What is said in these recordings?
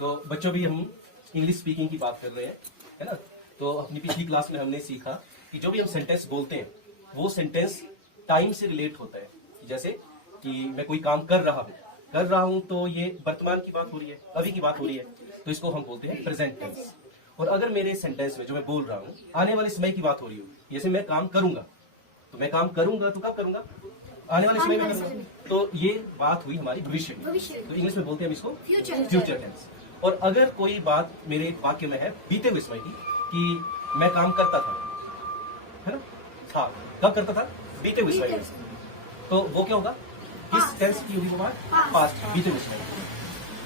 तो बच्चों भी हम इंग्लिश स्पीकिंग की बात कर रहे हैं, है ना। तो अपनी पिछली क्लास में हमने सीखा कि जो भी हम सेंटेंस बोलते हैं वो सेंटेंस टाइम से रिलेट होता है। जैसे कि मैं कोई काम कर रहा हूं तो ये वर्तमान की बात हो रही है, अभी की बात हो रही है, तो इसको हम बोलते हैं प्रेजेंट टेंस। और अगर मेरे सेंटेंस में जो मैं बोल रहा हूँ आने वाले समय की बात हो रही हो, जैसे मैं काम करूंगा, तो मैं काम करूंगा तो कब करूंगा, आने वाले समय में करूंगा, तो ये बात हुई हमारी भविष्य की। तो इंग्लिश में बोलते हैं हम इसको फ्यूचर टेंस। और अगर कोई बात मेरे वाक्य में है बीते हुए समय की, कि मैं काम करता था, है ना, हाँ, कब करता था, बीते हुए समय में, तो वो क्या होगा, किस टेंस की होगी वो बात, पास्ट, बीते हुए समय में।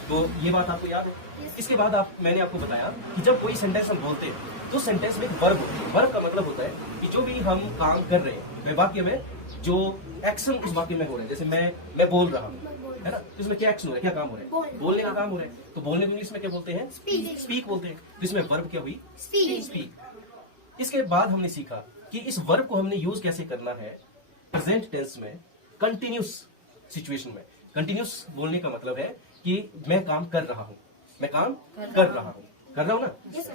तो ये बात आपको याद है। इसके बाद मैंने आपको बताया कि जब कोई सेंटेंस हम बोलते हैं तो सेंटेंस में एक वर्ब होती है। वर्ब का मतलब होता है कि जो भी हम काम कर रहे हैं, मैं वाक्य में जो एक्शन उस वाक्य में हो रहा है, जैसे मैं बोल रहा हूँ, है ना, तो इसमें क्या एक्शन हो रहा है, क्या काम हो रहा है, बोलने का काम हो रहा है। तो बोलने को इंग्लिश में क्या बोलते हैं, स्पीक बोलते हैं। तो इसमें वर्ब क्या हुई, स्पीक। इसके बाद हमने सीखा कि इस वर्ब को हमने यूज कैसे करना है प्रेजेंट टेंस में, कंटिन्यूस सिचुएशन में। कंटिन्यूस बोलने का मतलब है कि मैं काम कर रहा हूँ, मैं काम कर रहा हूँ ना।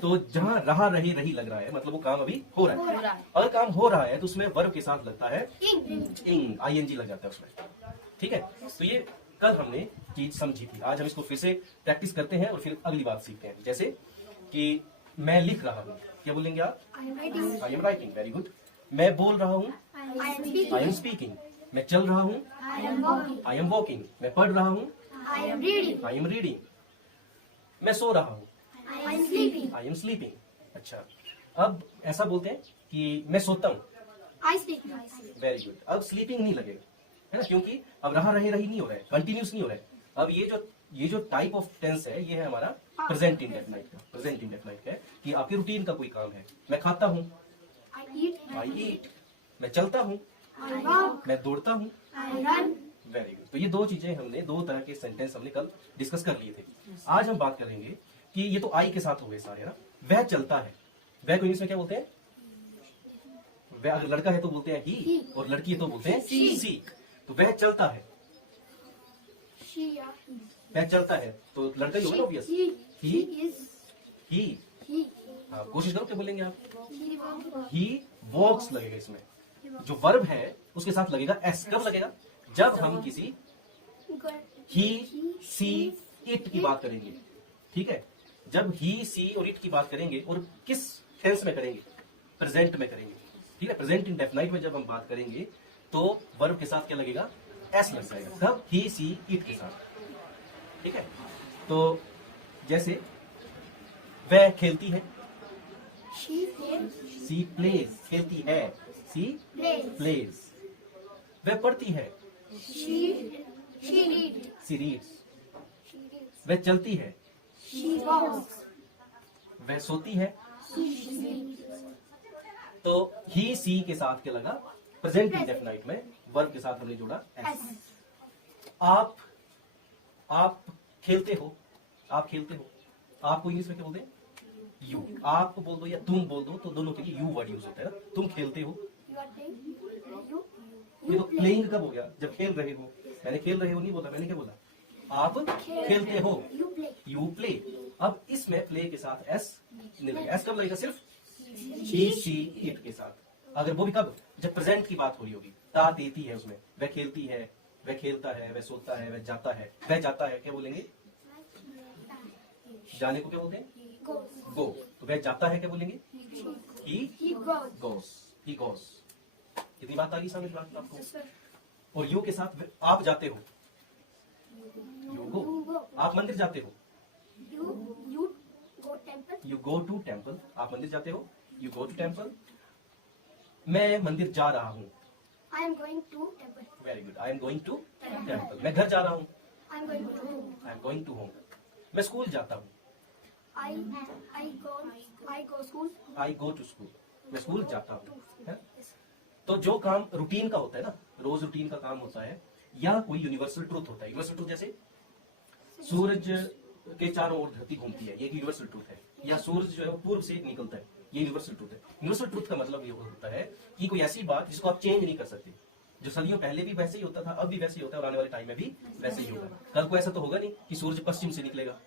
तो जहाँ रहा रही लग रहा है, मतलब वो काम अभी हो रहा है। अगर काम हो रहा है तो उसमें वर्ब के साथ लगता है इंग, ING लग जाता है उसमें, ठीक है। तो ये कल हमने चीज समझी थी, आज हम इसको फिर से प्रैक्टिस करते हैं और फिर अगली बात सीखते हैं। जैसे कि मैं लिख रहा हूँ, क्या बोलेंगे आप, I am writing, very good. मैं बोल रहा हूँ, आई एम स्पीकिंग। मैं चल रहा हूँ, आई एम वॉकिंग। मैं पढ़ रहा हूँ, आई एम रीडिंग। मैं सो रहा हूँ, आई एम स्लीपिंग। अच्छा, अब ऐसा बोलते हैं कि मैं सोता हूँ, वेरी गुड। अब स्लीपिंग नहीं लगेगा, है ना, क्योंकि अब रहा रही नहीं हो रहा है, कंटिन्यूस नहीं हो रहा है। अब ये जो टाइप ऑफ टेंस है ये है हमारा प्रेजेंट इंडेफिनिट का। प्रेजेंट इंडेफिनिट है कि आपके रूटीन का कोई काम है। मैं खाता हूँ, आई ईट। मैं चलता हूँ, मैं दौड़ता हूँ, वेरी गुड। तो ये दो चीजें हमने, दो तरह के सेंटेंस हमने कल डिस्कस कर लिए थे। आज हम बात करेंगे कि ये तो आई के साथ हो गए सारे, ना। वह चलता है, वह को इंग्लिश में क्या बोलते हैं, वह अगर लड़का है तो बोलते हैं ही, और लड़की है तो बोलते हैं सी। तो वह चलता है, वह चलता है तो लड़का ही होगा ना, ऑब्वियस। ही, हाँ, कोशिश करो क्या बोलेंगे आप, ही वॉक्स लगेगा इसमें। जो वर्ब है उसके साथ लगेगा एस। कब लगेगा, जब हम किसी ही, सी, इट की बात करेंगे, ठीक है। जब ही, सी और इट की बात करेंगे, और किस टेंस में करेंगे, प्रेजेंट में करेंगे, ठीक है। प्रेजेंट इंडेफिनिट में जब हम बात करेंगे तो वर्ब के साथ क्या लगेगा, एस लग जाएगा। कब, ही, सी, इट के साथ, ठीक है। तो जैसे वह खेलती है, सी प्लेज, खेलती है, सी प्लेज। वह पढ़ती है, सी रीड्स। वह चलती है, वह सोती है। तो ही, सी के साथ क्या लगा, प्रेजेंट इंडेफिनिट में वर्ब के साथ हमने जोड़ा एस। आप खेलते हो, आप खेलते हो। आपको इंग्लिश में क्या बोलते हैं, यू। आप बोल दो या तुम बोल दो तो दोनों के लिए यू वर्ड यूज होता है ना। तुम खेलते हो, ये तो प्लेइंग कब हो गया, जब खेल रहे हो। मैंने खेल रहे हो नहीं बोला, मैंने क्या बोला, आप खेलते हो, यू प्ले। अब इसमें प्ले के साथ एस नहीं लगेगा। एस कब लगेगा, सिर्फ ही, सी, इट के साथ। अगर वो भी कब, जब प्रेजेंट की बात हो रही होगी, ता देती है उसमें। वह खेलती है, वह खेलता है, वह सोता है, वह जाता है। वह जाता है क्या बोलेंगे, जाने को क्या बोलते हैं, गो। तो वह जाता है क्या बोलेंगे, ही गोस। कितनी बात आ गई समझ बात आपको। और यू के साथ आप जाते हो, यू गो। आप मंदिर जाते हो, यू गो टू टेम्पल। आप मंदिर जाते हो, यू गो टू टेम्पल। मैं मंदिर जा रहा हूँ, I am going to temple. Very good, I am going to temple. मैं घर जा रहा हूँ, I am going to home. I am going to home. मैं स्कूल जाता हूँ, I go school. I go to school. मैं स्कूल जाता हूँ, है? तो जो काम रूटीन का होता है ना, रोज रूटीन का काम होता है, या कोई यूनिवर्सल ट्रूथ होता है। यूनिवर्सल ट्रूथ जैसे सूरज के चारों ओर धरती घूमती है, ये एक यूनिवर्सल ट्रूथ है। या सूरज जो है वो पूर्व से निकलता है, ये यूनिवर्सल ट्रूथ है। यूनिवर्सल ट्रूथ का मतलब ये होता है कि कोई ऐसी बात जिसको आप चेंज नहीं कर सकते, जो सदियों पहले भी वैसे ही होता था, अब भी वैसे ही होता है, और आने वाले टाइम में भी वैसे ही होगा। कल को ऐसा तो होगा नहीं कि सूरज पश्चिम से निकलेगा,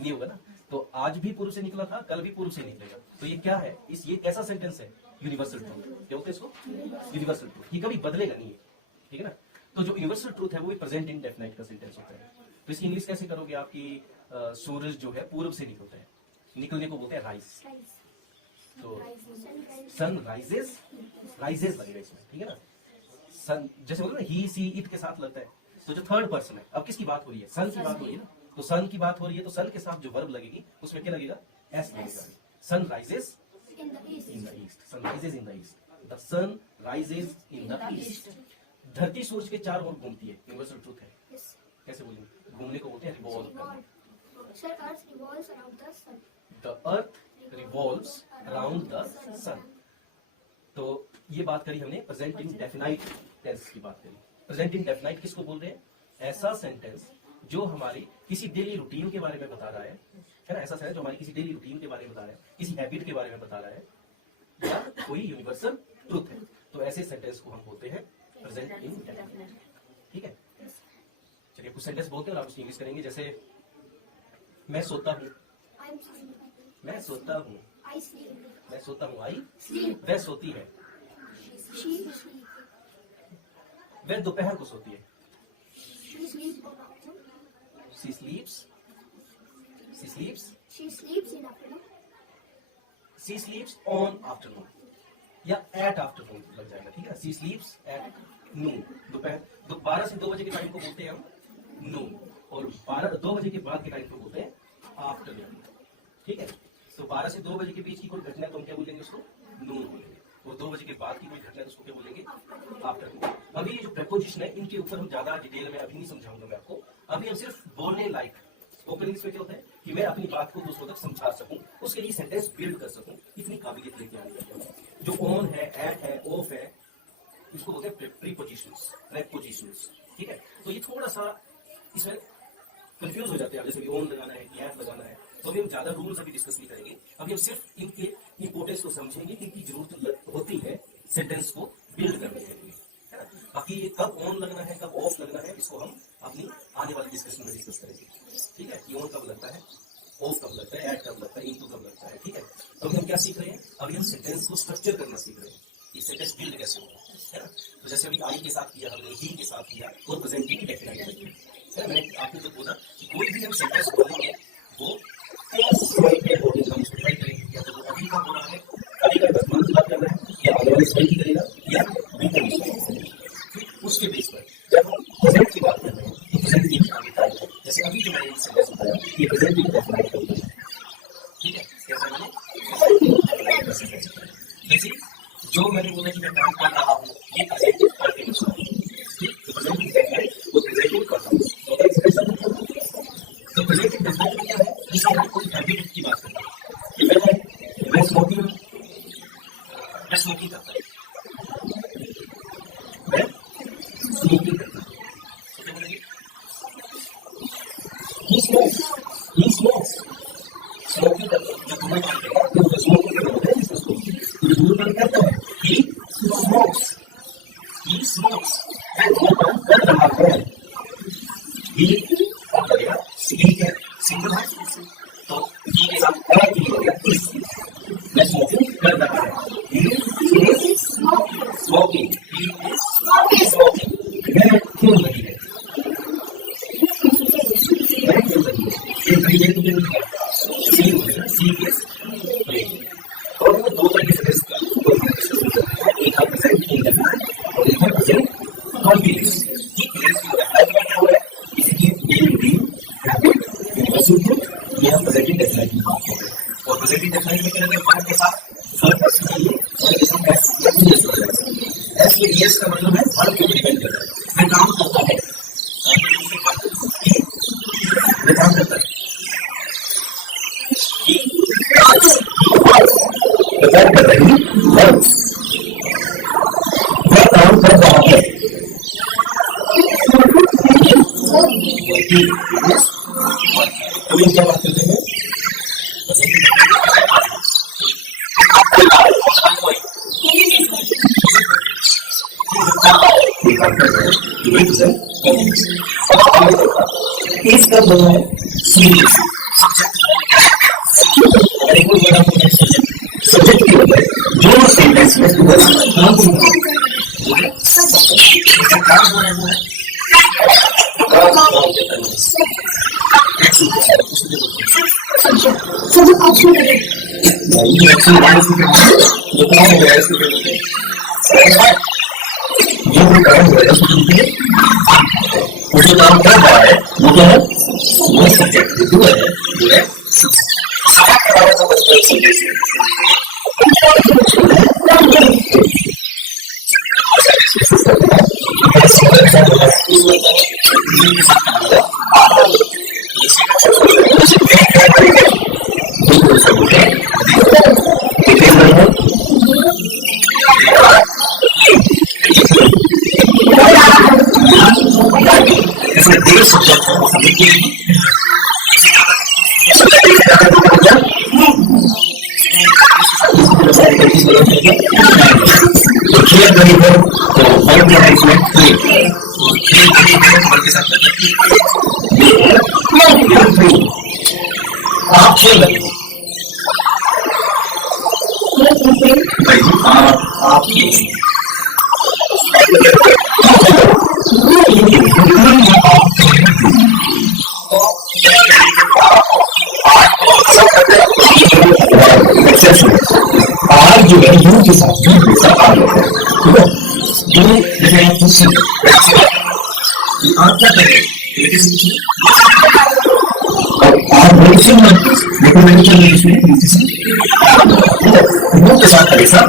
नहीं होगा ना। तो आज भी पूर्व से निकला था, कल भी पूर्व से निकलेगा। तो ये क्या है, ये कैसा सेंटेंस है? Universal truth. क्या होता है इसको? Universal truth. ये कभी बदलेगा नहीं है, ठीक है ना। तो जो यूनिवर्सल ट्रूथ है वो प्रेजेंट इंडेफिनाइट का सेंटेंस होता है। तो इसकी इंग्लिश कैसे करोगे आप कि सूरज जो है पूर्व से निकलता है, निकलने को बोलते हैं राइज। तो सन राइजेस, राइजेस लगेगा इसमें, ठीक है ना। सन जैसे बोलो ना, ही सी इट के साथ लगता है, तो जो थर्ड पर्सन है, अब किसकी बात हो रही है? सन की बात हो रही है ना। तो सन की बात हो रही है, तो सन के साथ जो वर्ब लगेगी उसमें क्या लगेगा? एस लगेगा। Sun rises In the east. In the east, sun rises in the east, the sun rises in the east. धरती सूरज के चार ओर घूमती है, यूनिवर्सल ट्रूथ है। Yes. कैसे बोलेंगे? घूमने को बोलते हैं रिवॉल्व करना। Revolve. Sir, Earth revolves around the sun. The earth revolves around the sun. तो ये बात करी हमने प्रेजेंट इंडेफिनाइट टेंस की बात करी। प्रेजेंट इंडेफिनाइट किसको बोल रहे हैं? ऐसा सेंटेंस जो हमारी किसी डेली रूटीन के बारे में बता रहा है ना। ऐसा सेंटेंस जो हमारी किसी डेली रूटीन के बारे में बता रहा है, किसी हैबिट के बारे में बता रहा है, या कोई यूनिवर्सल ट्रुथ है। तो ऐसे सेंटेंस को हम बोलते हैं प्रेजेंट इंडेफिनाइट, ठीक है। चलिए कुछ सेंटेंस बोलते हैं और आप उसकी इंग्लिश करेंगे। जैसे मैं सोता हूँ, I'm sleeping. मैं सोता हूँ, I sleep. मैं सोता हूँ। आई Sleep. वह सोती है, She sleep. वह दोपहर को सोती है। She sleeps in afternoon. She sleeps, she sleeps, She sleeps in afternoon. She sleeps on afternoon या एट आफ्टरनून लग जाएगा, ठीक है। सी स्लीप्स एट नून, दोपहर। 12 से 2 बजे के टाइम को बोलते हैं हम नून, और 2 बजे के बाद के टाइम को बोलते हैं आफ्टरनून, ठीक है। तो 12 से 2 बजे के बीच की कोई घटना तो हम क्या बोलेंगे? उसको नून बोलेंगे। और 2 बजे के बाद की कोई घटना तो उसको क्या बोलेंगे? आफ्टरनून। अभी ये जो प्रेपोजिशन है इनके ऊपर हम ज्यादा डिटेल में अभी नहीं समझाऊंगा मैं आपको। अभी हम सिर्फ बोलने लायक, स्पोकन इंग्लिश में क्या होता है कि मैं अपनी बात को दूसरों तक समझा सकूं, उसके लिए सेंटेंस बिल्ड कर सकूं, इतनी काबिलियत लेके आनी चाहिए। जो ऑन है, एट है, ऑफ है, इसको बोलते हैं प्रीपोजिशंस, प्रेपोजिशंस, ठीक है। तो ये थोड़ा सा इसमें कंफ्यूज हो जाते हैं, जैसे कि ऑन लगाना है कि एट लगाना है। तो अभी हम ज्यादा रूल्स अभी डिस्कस नहीं करेंगे। अभी हम सिर्फ इनके इंपोर्टेंस को समझेंगे कि इनकी जरूरत होती है सेंटेंस को बिल्ड करने के लिए, है ना। बाकी ये कब ऑन लगना है, कब ऑफ लगना है, इसको हम अपनी आने वाली डिस्कशन में डिस्कस करेंगे, ठीक है। कि ऑन कब लगता है, ऑफ कब लगता है, एट कब लगता है, इनटू कब लगता है, ठीक है। तो अभी हम क्या सीख रहे हैं? अभी हम सेंटेंस को स्ट्रक्चर करना सीख रहे हैं कि सेंटेंस बिल्ड कैसे होगा, है ना। तो जैसे अभी आई के साथ किया हमने, ही के साथ किया, और प्रेजेंट इंडेफिनाइट किया, है ना। मैंने आपको जो बोला कि कोई भी हम सेंटेंस बोलेंगे वो हम उसको ट्राई करेंगे, या तो वो अभी का हो रहा है, अभी का वर्तमान की बात कर रहा है, या आने वाले समय की करेगा, या बीते हुए समय की करेगा। उसके बेस पर जब हम प्रेजेंट की बात कर रहे हैं तो प्रेजेंट की आगे टाइम है। जैसे अभी जो मैंने सेंटेंस बताया ये प्रेजेंट इंडेफिनाइट होता है, ठीक है। कैसा मैंने जैसे जो मैंने बोला कि मैं काम कर रहा हूँ, ये प्रेजेंट कंटिन्यूअस है, ठीक। तो प्रेजेंट इंडेफिनाइट वो प्रेजेंट कर रहा हूँ, तो प्रेजेंट इंडेफिनाइट क्या है? जिसमें हम कोई हैबिट की बात करते हैं। मैं स्मोकिंग करता हूँ, मैं स्मोकिंग करता हूँ, तो क्या बोलेंगे? He smokes, स्मोकिंग करता है। जो धूम्रपान करता है तो स्मोकिंग करता है, जो धूम्रपान करता है he smokes, धूम्रपान कर रहा है। he ठीक है, सिंपल है। तो ही के साथ क्या की हो गया? मैं स्मोकिंग कर रहा है, he is smoking, he is smoking. मैं क्यों लगी है? मैं क्यों लगी है? ये प्रेजेंट में सी हो गया, सी इज प्लेइंग। और वो दो तरह के सेंटेंस का एक है प्रेजेंट इंडेफिनिट और एक है प्रेजेंट कंटीन्यूअस। ठीक है, क्या हो रहा है? इसकी ये हम प्रेजेंट इंडेफिनिट की बात कर रहे हैं। और प्रेजेंट इंडेफिनिट में क्या करेंगे? वर्ब के साथ थर्ड पर्सन चाहिए, और इसमें एस या ईएस हो जाएगा। एस या ईएस का मतलब है वर्ब को डिपेंड करता है। मैं काम करता है, मैं काम करता है, काम कर रही वर्ब, मैं काम कर रहा है। तो ये क्या बात करते हैं? इस कब बना है स्लीप सब्जेक्ट की होता है जो सेंटेंस में नाम सब्जेक्ट ऑप्शन है जो भी काम हो रहा है वो जो काम कर रहा है वो क्या है वो सब्जेक्ट जो है इसमें देर सब्जेक्ट है तो क्लियर करिए तो वर्ब क्या है इसमें के साथ आप खेल आप आज जो है यू के साथ यू के साथ आ जाता है ठीक है यू जैसे आप पूछ आप क्या करें आप मेडिसिन में देखो मेडिसिन में इसमें यू के साथ करें सर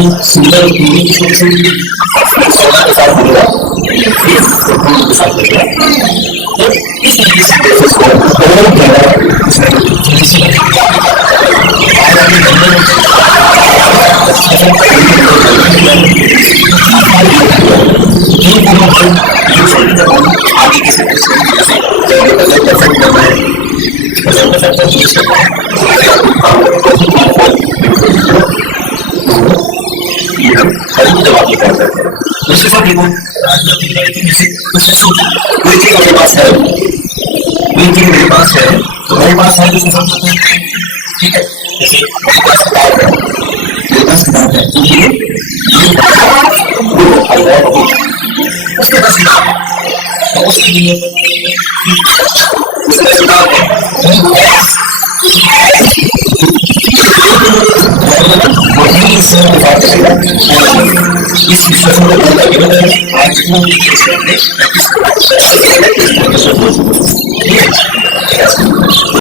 तो सुंदर सोना के साथ होगा के साथ लगेगा तो इस तरीके से इसको बहुत ज्यादा आगे की सेंटेंस जवाब ये कर सकते हैं दूसरे साथ देखो कोई चीज मेरे पास है मेरे पास है तो मेरे पास है दूसरे साथ ठीक है जैसे मेरे पास किताब है तो ये उसके पास किताब है तो उसके लिए उसके पास किताब है इस विषय में आज